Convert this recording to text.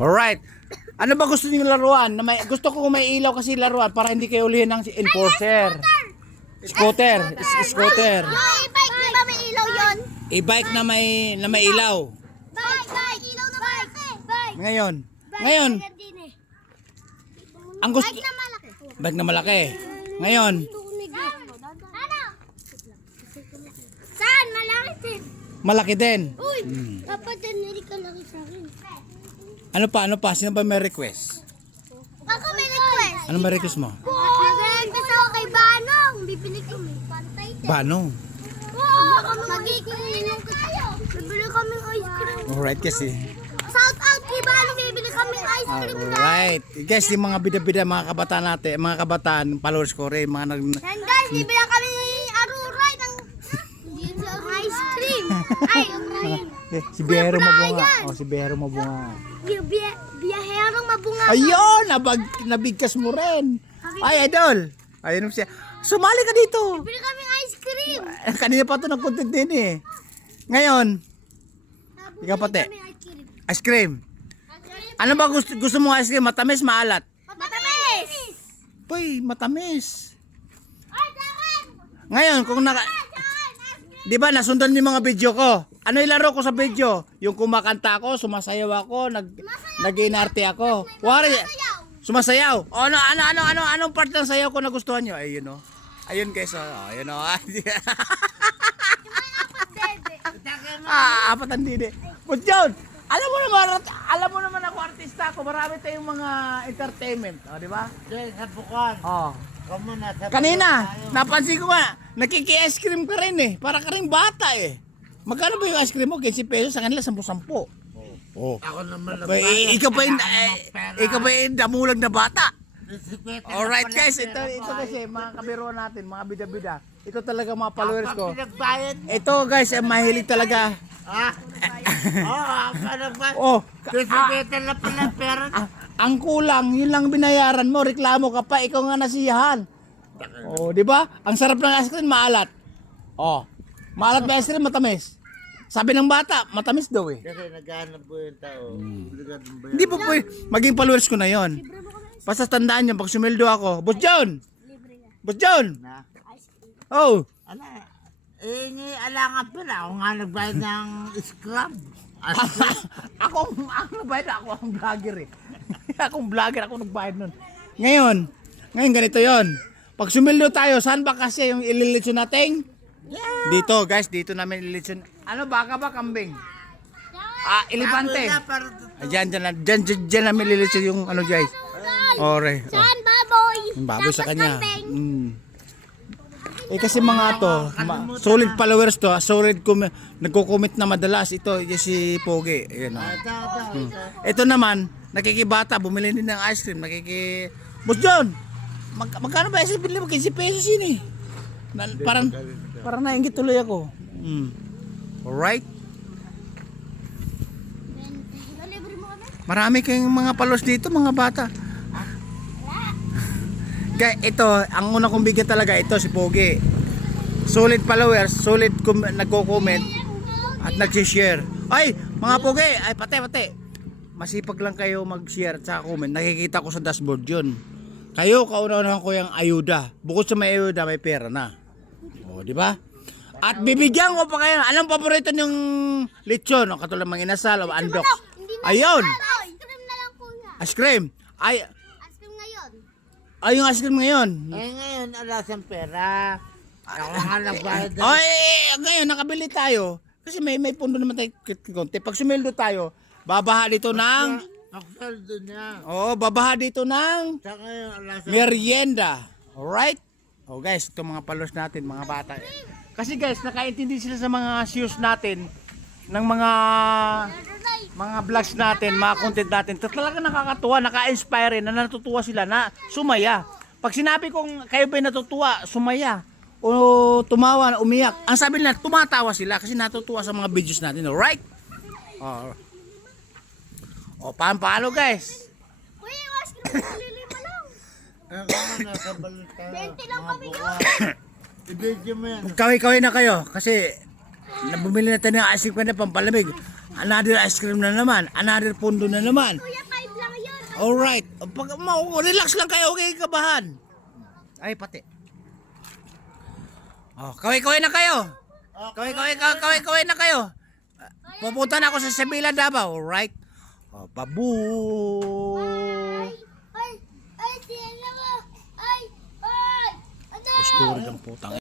Alright. Ano ba gusto niyo laruan? Gusto ko may ilaw kasi laruan para hindi kayo ulihin ng enforcer. Scooter. Scooter. Yung e-bike, di ba may ilaw yun? E-bike na may ilaw. Bike, ilaw na bike. Bike. Ngayon. Ang gusto... Bike na malaki. Bike na malaki. Ngayon. Ano? Saan? Malaki din. Malaki din. Uy, dapat din hindi ka laki sa akin. Ano pa? Sino ba may request? Ako may request. Ano may request mo? Nag-request ako kay Banong. Bibili kami. Banong. Magiging tayo. Bibili kami ice cream. Alright kasi. Shout out kay Banong. Bibili kami ice cream. Alright. Guys, yung mga bida-bida, mga kabataan natin, mga kabataan, followers ko rin, mga nag... And guys, bibili kami ni Aruray ng ice cream. Ay, Si Biyahero Mabunga. Oh, si Biyahero Mabunga. Biyaherong mabunga. Ayun! Nabigkas mo rin. Ay, idol. Ayun siya. Sumali ka dito. Bibili kami ice cream. Kanina pa ito nag-content din eh. Ngayon, ikaw pati. Ice cream. Ano ba gusto mo ice cream? Matamis, maalat? Matamis. Uy, matamis. Ngayon, kung di ba nasundan yung mga video ko? Ano ilaro ko sa video? Yung kumakanta ako, sumasayaw ako, nag-inarte ako. Wari, sumasayaw. O anong part ng sayaw ko nagustuhan nyo? Ayun o. Ayun guys, ayun o. Apat ang didi. But yun, alam mo naman ako artista ako, marami tayong mga entertainment, di ba? Sa bukan. Oh. Sa Kanina, napansin ko nga, nakiki-ice cream ka rin eh. Para ka rin bata eh. Magkano ba yung ice cream mo? 15 pesos, sa kanila 10-10. Oh. Ako naman Ikaw pa yung damulag na bata. Alright guys, ito kasi mga kabiruan natin, mga bida-bida. Ito talaga mga followers ko. Pinagbayad. Ito guys, mahilig talaga. Ha? Oh, Pinagbayad na pala pera. ang kulang, yun lang binayaran mo, reklamo ka pa, ikaw nga nasiyahan. Oh, di ba? Ang sarap ng ice cream, maalat. Oh, maalat ba ice cream, matamis? Sabi ng bata, matamis daw eh. Kasi naghahanap po yung tao. Hindi po po, maging followers ko na yon. Basta tandaan nyo, pag sumildo ako, Boss John! Boss John! Na. Oh! Ala, alangan pala. Ako nga nagbayad ng scrub. ako ang nagbayad, ako ang vlogger eh. Akong vlogger, ako nagbayad nun. Ngayon ganito yon. Pag sumildo tayo, saan ba kasi yung ililitsyon natin? Dito guys, dito namin ililitsyon. Ano, baka ba, kambing? Elefante. Diyan namin ililitsyon yung ano guys. Ore. Saan baboy? Baboy sa kanya. Kasi mga to, solid followers to, solid nagko-comment na madalas ito, yung si Pogi. Ayun, ito naman, nakikibata, bumili din ng ice cream, Boss John, magkano ba ice cream? Bili mo 15 pesos yun eh. Parang nainggit tuloy ako. Alright. Marami kayong mga followers dito, mga bata. Kaya ito, ang una kong bigyan talaga ito si Pogi. Solid followers, solid nagko-comment at nag-share. Ay, mga Pogi, ay pati. Masipag lang kayo mag-share at saka comment. Nakikita ko sa dashboard 'yun. Kayo kauna-unahan ko yung ayuda. Bukod sa may ayuda, may pera na. O, di ba? At bibigyan ko pa kayo. Anong paborito niyong lechon? O, katulad ng inasal o andok. Ayun. Ice cream na lang po nga. Ice cream. Ice cream ngayon. Ay, yung ice cream ngayon. Ngayon, alas ang pera. Ako nga nagbayad ng... Ay, ngayon nakabili tayo. Kasi may pundo naman tayo konti. Pag sumildo tayo, babaha dito ng... Pagsaldo niya. babaha dito ng Sa ngayon, alas ang... merienda. Alright? Guys, ito mga palos natin, mga bata. Kasi guys, nakaintindi sila sa mga shoes natin, ng mga vlogs natin, mga content natin. Talaga nakakatuwa, naka-inspire na natutuwa sila na sumaya. Pag sinabi kong kayo ba'y natutuwa, sumaya o tumawa, umiyak, ang sabi nila, tumatawa sila kasi natutuwa sa mga videos natin. Alright? Paano guys? Uy, ice cream malilima lang. Ako nga nasa balita. 20 lang kami yun. I-video mo yan. Kaway-kaway na kayo kasi nabumili na tayo ng ice cream na pampalamig. Another ice cream na naman, another pundo na naman. Kuya, Alright. Relax lang kayo, okay kabahan. Ay, pati. Oh, kaway-kaway na kayo. Kaway na kayo. Pupunta na ako sa Sevilla, Davao. Alright. Oh, babu. Ay, tiyan na ba? Ay, ay! Gusto rin ang putang